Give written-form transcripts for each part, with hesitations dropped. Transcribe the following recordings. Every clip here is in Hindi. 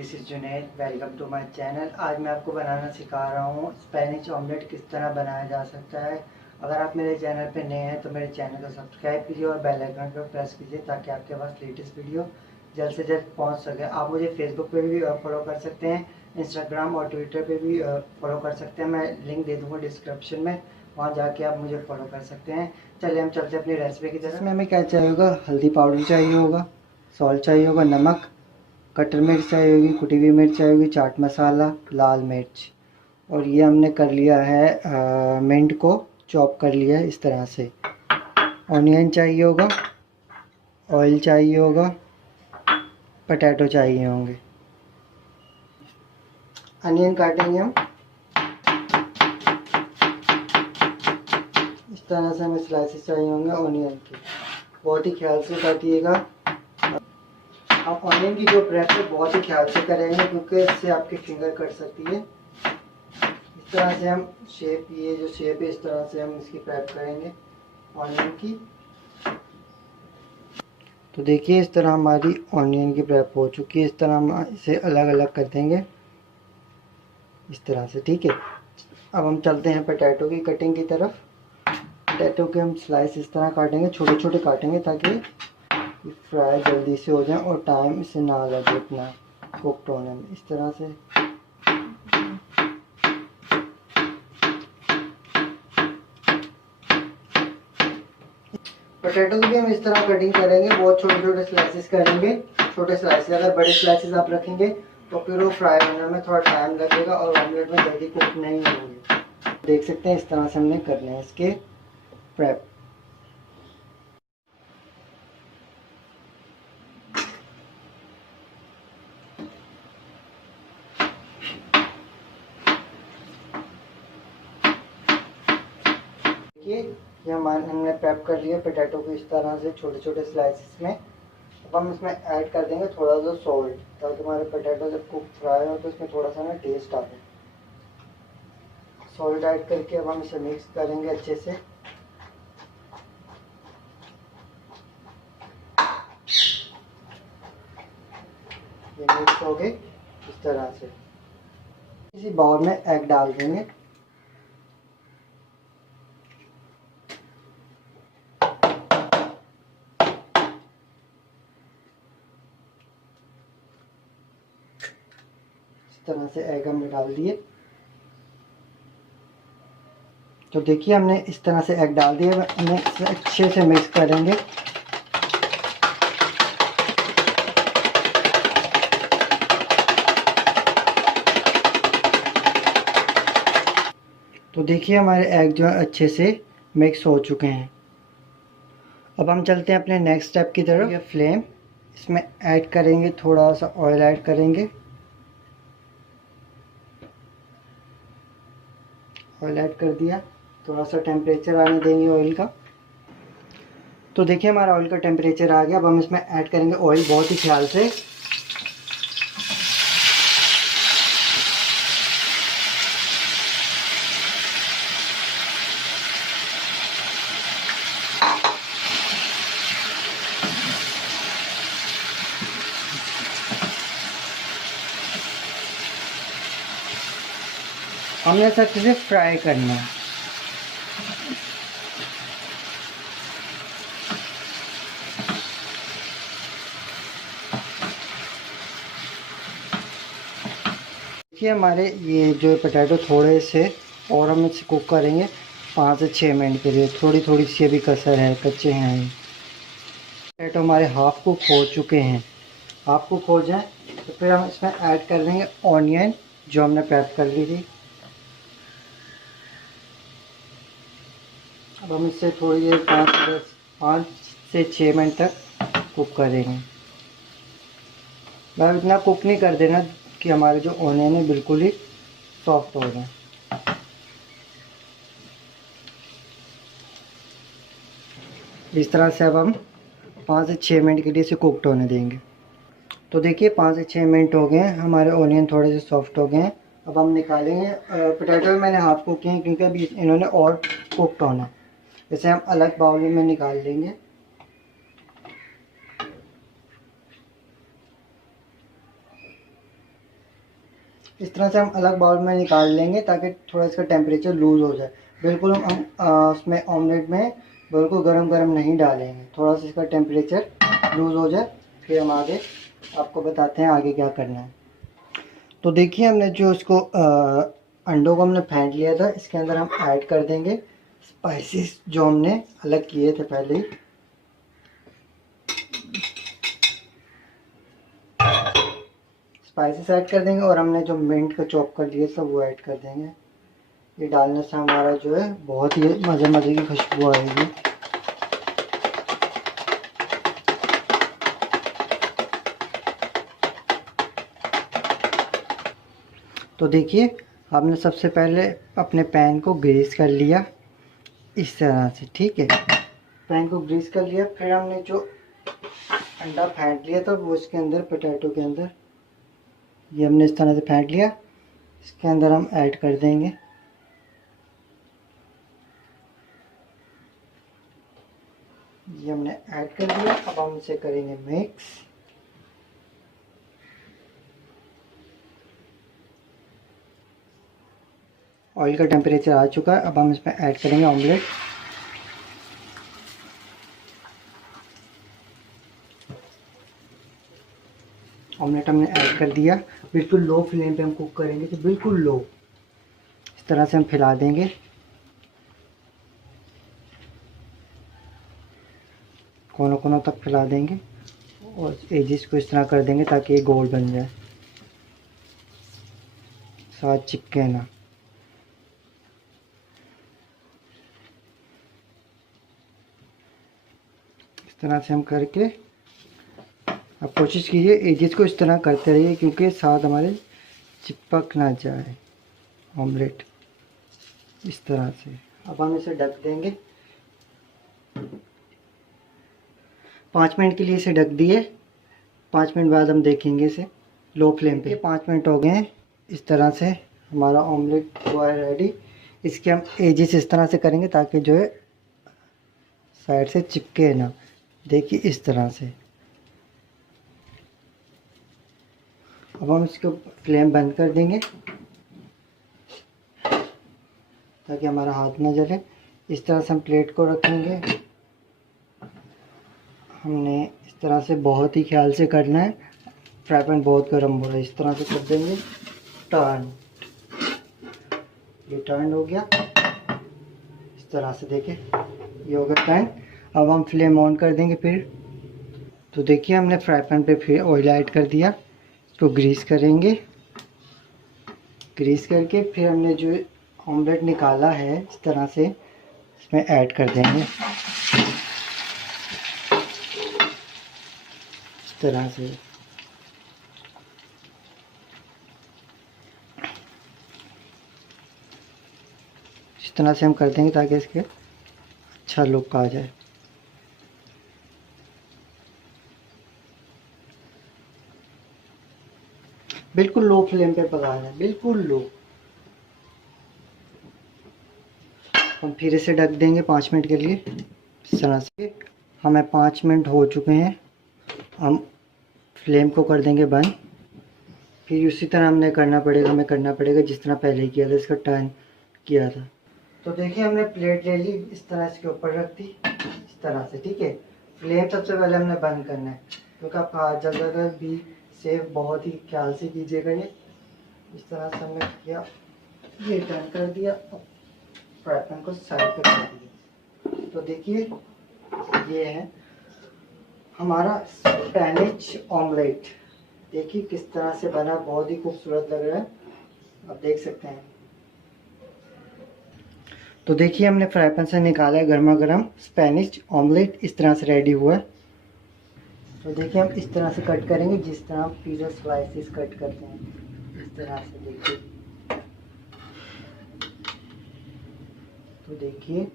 This is Junaid. Welcome to my channel. आज मैं आपको बनाना सिखा रहा हूँ स्पेनिश ऑमलेट किस तरह बनाया जा सकता है। अगर आप मेरे चैनल पे नए हैं तो मेरे चैनल को सब्सक्राइब कीजिए और बेल आइकन को प्रेस कीजिए ताकि आपके पास लेटेस्ट वीडियो जल्द से जल्द पहुँच सके। आप मुझे फेसबुक पे भी फॉलो कर सकते हैं, इंस्टाग्राम और ट्विटर पे भी फॉलो कर सकते हैं। मैं लिंक दे दूँगा डिस्क्रिप्शन में, वहाँ जाके आप मुझे फॉलो कर सकते हैं। चलिए हम चलते हैं अपनी रेसिपी की तरफ। इसमें हमें क्या चाहिए होगा, हल्दी पाउडर चाहिए होगा, सॉल्ट चाहिए होगा, नमक, कटर मिर्च चाहिए होगी, कुटी हुई मिर्च चाहिए होगी, चाट मसाला, लाल मिर्च। और ये हमने कर लिया है मिंट को चॉप कर लिया है इस तरह से। ऑनियन चाहिए होगा, ऑयल चाहिए होगा, पोटैटो चाहिए होंगे। अनियन काटेंगे हम इस तरह से, हमें स्लाइसेस चाहिए होंगे ऑनियन के। बहुत ही ख्याल से काटिएगा। आप ऑनियन की जो प्रेप है बहुत ही ख्याल से करेंगे क्योंकि इससे आपकी फिंगर कट सकती है। इस तरह से हम शेप, ये जो शेप है इस तरह से हम इसकी प्रेप करेंगे ऑनियन की। तो देखिए इस तरह हमारी ऑनियन की प्रेप हो चुकी है। इस तरह हम इसे अलग अलग कर देंगे इस तरह से, ठीक है। अब हम चलते हैं पोटैटो की कटिंग की तरफ। पोटैटो के हम स्लाइस इस तरह काटेंगे, छोटे छोटे काटेंगे ताकि फ्राई जल्दी से हो जाए और टाइम इसे ना लगे इतना कुकड होने में। इस तरह से पोटैटो की भी हम इस तरह कटिंग करेंगे, बहुत छोटे छोटे स्लाइसेस करेंगे। छोटे स्लाइसेस, अगर बड़े स्लाइसेस आप रखेंगे तो फिर वो फ्राई होने में थोड़ा टाइम लगेगा और ऑमलेट में जल्दी कुक नहीं होंगे। देख सकते हैं इस तरह से हमने करने हैं इसके प्रेप। देखिए ये हमने प्रेप कर लिया पोटैटो को इस तरह से छोटे छोटे स्लाइसेस में। अब हम इसमें ऐड कर देंगे थोड़ा सा सॉल्ट ताकि हमारे पोटैटो जब कुक फ्राई हो तो इसमें थोड़ा सा ना टेस्ट आए। सॉल्ट ऐड करके अब हम इसे मिक्स करेंगे अच्छे से। ये मिक्स हो गए इस तरह से। इसी बाउल में एग डाल देंगे। इस तरह से एग हमने डाल दिए। तो देखिए हमने इस तरह से एग डाल दिए। हमें इसे अच्छे से मिक्स करेंगे। तो देखिए हमारे एग जो है अच्छे से मिक्स हो चुके हैं। अब हम चलते हैं अपने नेक्स्ट स्टेप की तरफ। ये फ्लेम, इसमें ऐड करेंगे थोड़ा सा ऑयल ऐड करेंगे। ऑयल ऐड कर दिया, थोड़ा सा टेम्परेचर आने देंगे ऑयल का। तो देखिए हमारा ऑयल का टेम्परेचर आ गया। अब हम इसमें ऐड करेंगे ऑयल बहुत ही ख्याल से। हमने इसे अच्छे से फ्राई करना है। देखिए हमारे ये जो पोटैटो थोड़े से और हम इसे कुक करेंगे 5 से 6 मिनट के लिए। थोड़ी थोड़ी सी अभी कसर है, कच्चे हैं। पोटैटो हमारे हाफ कुक हो चुके हैं। हाफ कुक हो जाए तो फिर हम इसमें ऐड कर देंगे ऑनियन जो हमने प्रेप कर ली थी। अब हम इससे थोड़ी देर 5 से 6 मिनट तक कुक करेंगे। मैं इतना कुक नहीं कर देना कि हमारे जो ऑनियन है बिल्कुल ही सॉफ्ट हो जाए। इस तरह से अब हम 5 से 6 मिनट के लिए इसे कुकड होने देंगे। तो देखिए 5 से 6 मिनट हो गए हैं, हमारे ऑनियन थोड़े से सॉफ्ट हो गए हैं। अब हम निकालेंगे। पोटैटो मैंने हाफ कुक किए हैं क्योंकि अभी इन्होंने और कुकड होना है। इसे हम अलग बाउल में निकाल देंगे। इस तरह से हम अलग बाउल में निकाल लेंगे ताकि थोड़ा इसका टेम्परेचर लूज़ हो जाए। बिल्कुल हम उसमें ऑमलेट में बिल्कुल गरम गरम नहीं डालेंगे, थोड़ा सा इसका टेम्परेचर लूज़ हो जाए, फिर हम आगे आपको बताते हैं आगे क्या करना है। तो देखिए हमने जो इसको अंडों को हमने फेंट लिया था, इसके अंदर हम ऐड कर देंगे स्पाइसेस जो हमने अलग किए थे पहले ही। स्पाइसेस ऐड कर देंगे और हमने जो मिंट का चॉप कर लिया था वो ऐड कर देंगे। ये डालने से हमारा जो है बहुत ही मज़े मज़े की खुशबू आएगी। तो देखिए हमने सबसे पहले अपने पैन को ग्रीस कर लिया इस तरह से, ठीक है। पैन को ग्रीस कर लिया, फिर हमने जो अंडा फेंट लिया था वो इसके अंदर, पोटैटो के अंदर ये हमने इस तरह से फेंट लिया, इसके अंदर हम ऐड कर देंगे। ये हमने ऐड कर दिया, अब हम इसे करेंगे मिक्स। ऑयल का टेम्परेचर आ चुका है, अब हम इसमें ऐड करेंगे ऑमलेट। ऑमलेट हमने ऐड कर दिया, बिल्कुल लो फ्लेम पे हम कुक करेंगे, तो बिल्कुल लो, इस तरह से हम फैला देंगे। कोनों कोनों तक फैला देंगे और एजिस को इस तरह कर देंगे ताकि ये गोल बन जाए, साथ चिपके ना। इस तरह से हम करके अब कोशिश कीजिए एजिस को इस तरह करते रहिए क्योंकि साथ हमारे चिपक ना जाए ऑमलेट, इस तरह से। अब हम इसे ढक देंगे 5 मिनट के लिए, इसे ढक दिए। 5 मिनट बाद हम देखेंगे इसे लो फ्लेम पे। 5 मिनट हो गए हैं, इस तरह से हमारा ऑमलेट हुआ है रेडी। इसके हम एजिस इस तरह से करेंगे ताकि जो है साइड से चिपके ना, देखिए इस तरह से। अब हम इसको फ्लेम बंद कर देंगे ताकि हमारा हाथ ना जले। इस तरह से हम प्लेट को रखेंगे। हमने इस तरह से बहुत ही ख्याल से करना है, फ्राई पैन बहुत गर्म हो रहा है। इस तरह से कर देंगे टर्न, ये टर्न हो गया इस तरह से, देखें ये हो गया टर्न। अब हम फ्लेम ऑन कर देंगे फिर। तो देखिए हमने फ्राई पैन पे फिर ऑयल ऐड कर दिया, इसको ग्रीस करेंगे। ग्रीस करके फिर हमने जो ऑमलेट निकाला है इस तरह से इसमें ऐड कर देंगे, इस तरह से। इस तरह से हम कर देंगे ताकि इसके अच्छा लुक आ जाए। बिल्कुल लो फ्लेम पे पकाना है, बिल्कुल लो। हम फिर इसे ढक देंगे 5 मिनट के लिए इस तरह से। हमें 5 मिनट हो चुके हैं, हम फ्लेम को कर देंगे बंद। फिर उसी तरह हमें करना पड़ेगा जिस तरह पहले किया था, इसका टर्न किया था। तो देखिए हमने प्लेट ले ली, इस तरह इसके ऊपर रख दी इस तरह से, ठीक है। फ्लेम सबसे पहले हमने बंद करना है क्योंकि आपका हाथ जल जाएगा। भी सेव बहुत ही ख्याल से कीजिएगा। ये इस तरह से हमने किया, ये टर्न कर दिया, फ्राई पैन को साइड पे कर दिया। तो देखिए ये है हमारा स्पेनिश ऑमलेट, देखिए किस तरह से बना, बहुत ही खूबसूरत लग रहा है, आप देख सकते हैं। तो देखिए हमने फ्राई पैन से निकाला है गर्मा गर्म स्पेनिश ऑमलेट, इस तरह से रेडी हुआ है। तो देखिए हम इस तरह से कट करेंगे जिस तरह हम पिज़्ज़ा स्लाइसेस कट करते हैं, इस तरह से देखिए। तो देखिए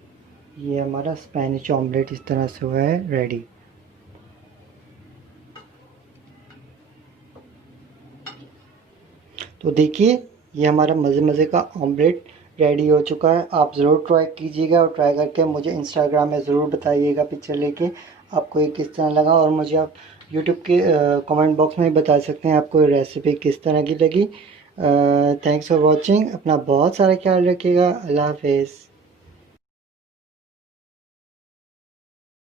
ये हमारा स्पेनिश ऑमलेट इस तरह से हुआ है रेडी। तो देखिए ये हमारा मज़े मज़े का ऑमलेट रेडी हो चुका है। आप ज़रूर ट्राई कीजिएगा और ट्राई करके मुझे इंस्टाग्राम में ज़रूर बताइएगा पिक्चर लेके आपको ये किस तरह लगा। और मुझे आप यूट्यूब के कमेंट बॉक्स में बता सकते हैं आपको ये रेसिपी किस तरह की लगी। Thanks for watching. अपना बहुत सारा ख्याल रखिएगा। अल्लाह हाफिज़।